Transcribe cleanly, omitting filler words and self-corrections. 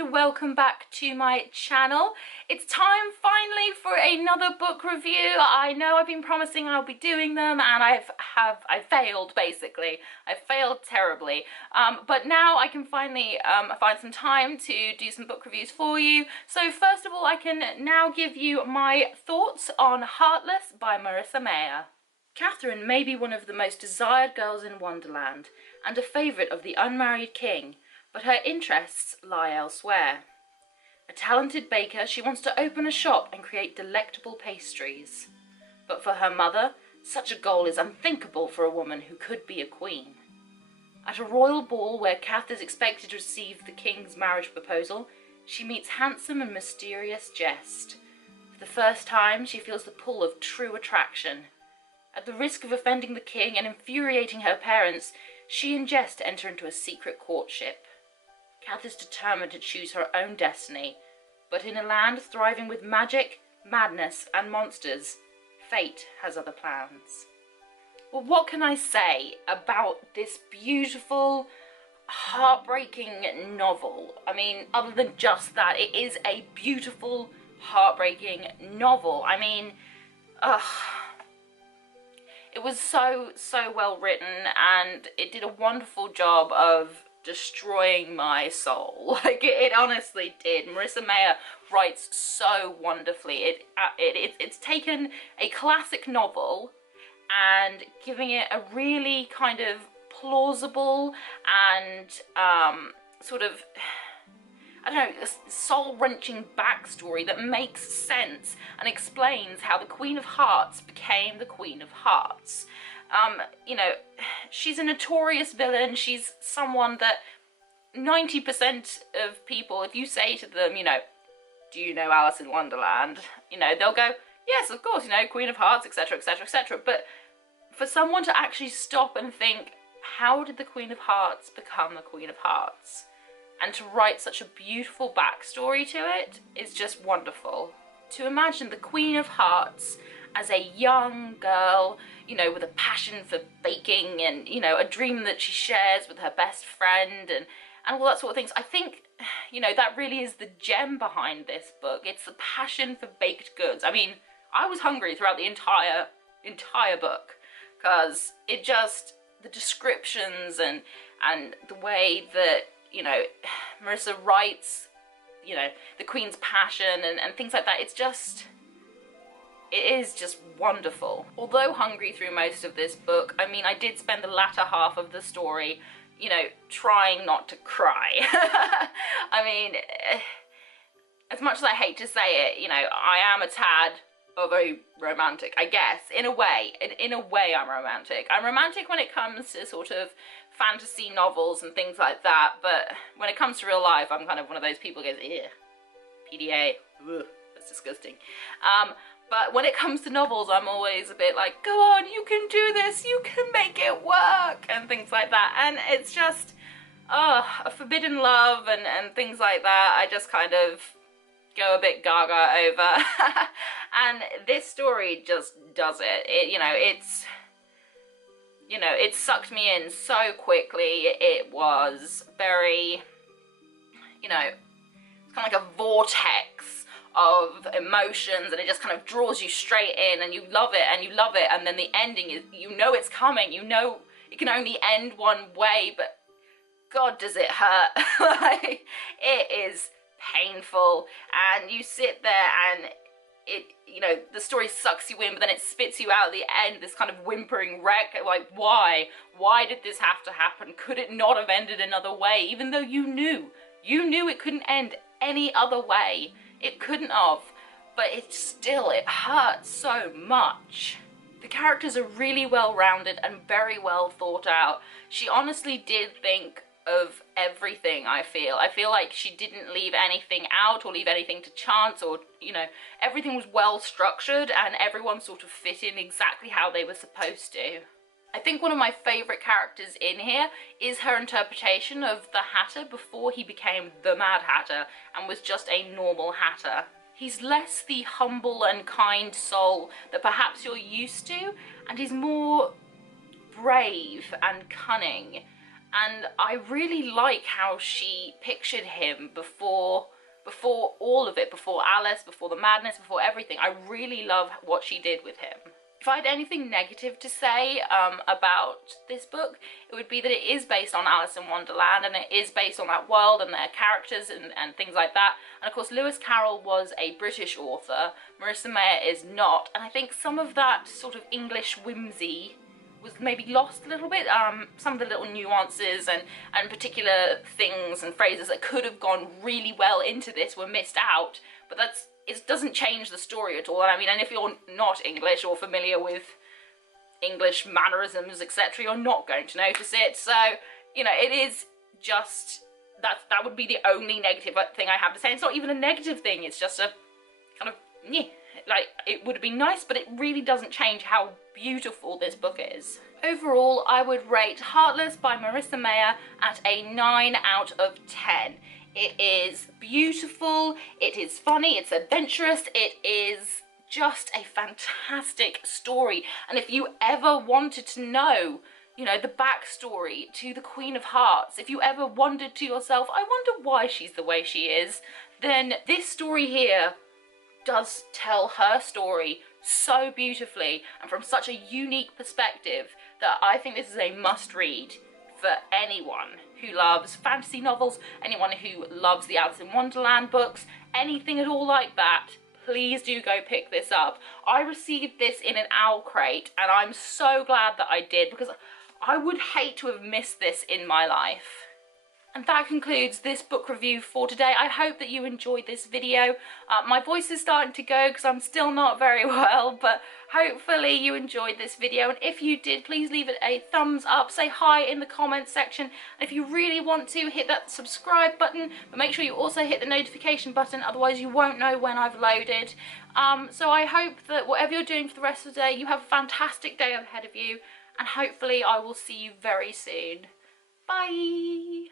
and welcome back to my channel. It's time finally for another book review. I know I've been promising I'll be doing them and I failed basically. I failed terribly. But now I can finally find some time to do some book reviews for you. So first of all, I can now give you my thoughts on Heartless by Marissa Meyer. Catherine may be one of the most desired girls in Wonderland and a favourite of the unmarried king, but her interests lie elsewhere. A talented baker, she wants to open a shop and create delectable pastries. But for her mother, such a goal is unthinkable for a woman who could be a queen. At a royal ball where Kath is expected to receive the king's marriage proposal, she meets handsome and mysterious Jest. For the first time, she feels the pull of true attraction. At the risk of offending the king and infuriating her parents, she and Jest enter into a secret courtship. Kath is determined to choose her own destiny, but in a land thriving with magic, madness, and monsters, fate has other plans. Well, what can I say about this beautiful, heartbreaking novel? I mean, other than just that, it is a beautiful, heartbreaking novel. I mean, it was so well written, and it did a wonderful job of destroying my soul. Like, it honestly did. Marissa Meyer writes so wonderfully. It's taken a classic novel and giving it a really kind of plausible and sort of, I don't know, soul-wrenching backstory that makes sense and explains how the Queen of Hearts became the Queen of Hearts. You know, she's a notorious villain. She's someone that 90% of people, if you say to them, you know, do you know Alice in Wonderland? You know, they'll go, yes, of course, you know, Queen of Hearts, etc., etc., etc. But for someone to actually stop and think, how did the Queen of Hearts become the Queen of Hearts? And to write such a beautiful backstory to it is just wonderful. To imagine the Queen of Hearts as a young girl, you know, with a passion for baking and, you know, a dream that she shares with her best friend and all that sort of things. I think, you know, that really is the gem behind this book. It's the passion for baked goods. I mean, I was hungry throughout the entire book, because it just, the descriptions and the way that, you know, Marissa writes, you know, the Queen's passion and things like that, it's just, it is just wonderful. Although hungry through most of this book, I mean, I did spend the latter half of the story, you know, trying not to cry. I mean, as much as I hate to say it, you know, I am a tad of a romantic, I guess, in a way. In a way I'm romantic. I'm romantic when it comes to sort of fantasy novels and things like that, but when it comes to real life, I'm kind of one of those people who goes, ew, PDA, ugh, that's disgusting. But when it comes to novels, I'm always a bit like, go on, you can do this, you can make it work, and things like that. And it's just, a forbidden love and things like that, I just kind of go a bit gaga over. And this story just does it. You know, it's, you know, it sucked me in so quickly. It was very, you know, it's kind of like a vortex of emotions, and it just kind of draws you straight in, and you love it and you love it, and then the ending is, you know it's coming, you know it can only end one way, but God does it hurt. Like, it is painful, and you sit there and it, you know, the story sucks you in, but then it spits you out at the end, this kind of whimpering wreck, like, why did this have to happen? Could it not have ended another way? Even though you knew it couldn't end any other way. It couldn't have, but it hurts so much. The characters are really well rounded and very well thought out. She honestly did think of everything, I feel. I feel like she didn't leave anything out or leave anything to chance, or, you know, everything was well structured and everyone sort of fit in exactly how they were supposed to. I think one of my favourite characters in here is her interpretation of the Hatter before he became the Mad Hatter and was just a normal Hatter. He's less the humble and kind soul that perhaps you're used to, and he's more brave and cunning and I really like how she pictured him before all of it, before Alice, before the madness, before everything. I really love what she did with him. If I had anything negative to say about this book, it would be that it is based on Alice in Wonderland, and it is based on that world and their characters and things like that. And of course, Lewis Carroll was a British author, Marissa Meyer is not, and I think some of that sort of English whimsy was maybe lost a little bit. Some of the little nuances and particular things and phrases that could have gone really well into this were missed out, but it doesn't change the story at all. And I mean, and if you're not English or familiar with English mannerisms, etc., you're not going to notice it. So, you know, it is just, that would be the only negative thing I have to say. It's not even a negative thing, it's just a kind of, yeah, like, it would have been nice, but it really doesn't change how beautiful this book is. Overall, I would rate Heartless by Marissa Meyer at a 9 out of 10. It is beautiful, it is funny, it's adventurous, it is just a fantastic story. And if you ever wanted to know, you know, the backstory to the Queen of Hearts, if you ever wondered to yourself, I wonder why she's the way she is, then this story here does tell her story so beautifully and from such a unique perspective that I think this is a must-read for anyone who loves fantasy novels, anyone who loves the Alice in Wonderland books, anything at all like that. Please do go pick this up. I received this in an OwlCrate, and I'm so glad that I did, because I would hate to have missed this in my life. And that concludes this book review for today. I hope that you enjoyed this video. My voice is starting to go because I'm still not very well, but hopefully you enjoyed this video. And if you did, please leave it a thumbs up, say hi in the comments section. And if you really want to, hit that subscribe button, but make sure you also hit the notification button, otherwise you won't know when I've loaded. So I hope that whatever you're doing for the rest of the day, you have a fantastic day ahead of you, and hopefully I will see you very soon. Bye!